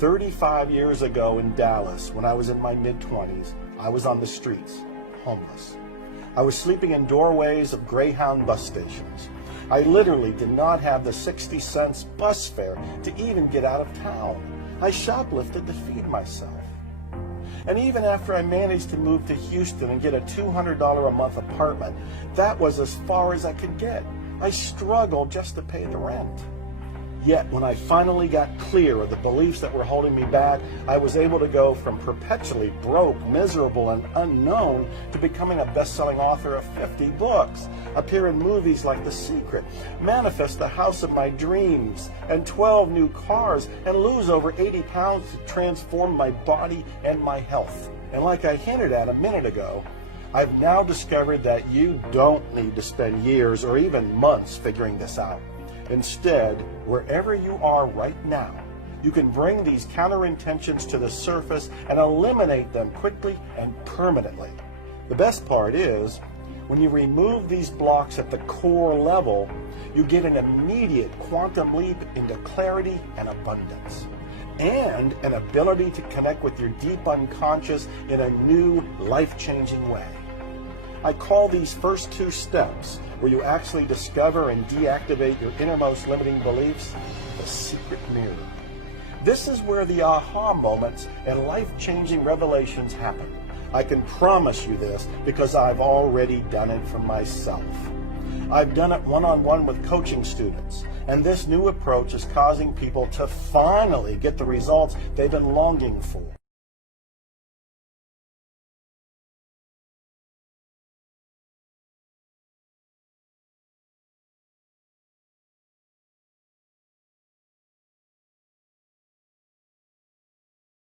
35 years ago in Dallas, when I was in my mid-20s, I was on the streets, homeless. I was sleeping in doorways of Greyhound bus stations. I literally did not have the 60 cents bus fare to even get out of town. I shoplifted to feed myself. And even after I managed to move to Houston and get a $200 a month apartment, that was as far as I could get. I struggled just to pay the rent. Yet when I finally got clear of the beliefs that were holding me back, I was able to go from perpetually broke, miserable, and unknown to becoming a best-selling author of 50 books, appear in movies like The Secret, manifest the house of my dreams, and 12 new cars, and lose over 80 pounds to transform my body and my health. And like I hinted at a minute ago, I've now discovered that you don't need to spend years or even months figuring this out. Instead, wherever you are right now, you can bring these counter-intentions to the surface and eliminate them quickly and permanently. The best part is, when you remove these blocks at the core level, you get an immediate quantum leap into clarity and abundance, and an ability to connect with your deep unconscious in a new, life-changing way. I call these first two steps, where you actually discover and deactivate your innermost limiting beliefs, the secret mirror. This is where the aha moments and life-changing revelations happen. I can promise you this because I've already done it for myself. I've done it one-on-one with coaching students, and this new approach is causing people to finally get the results they've been longing for.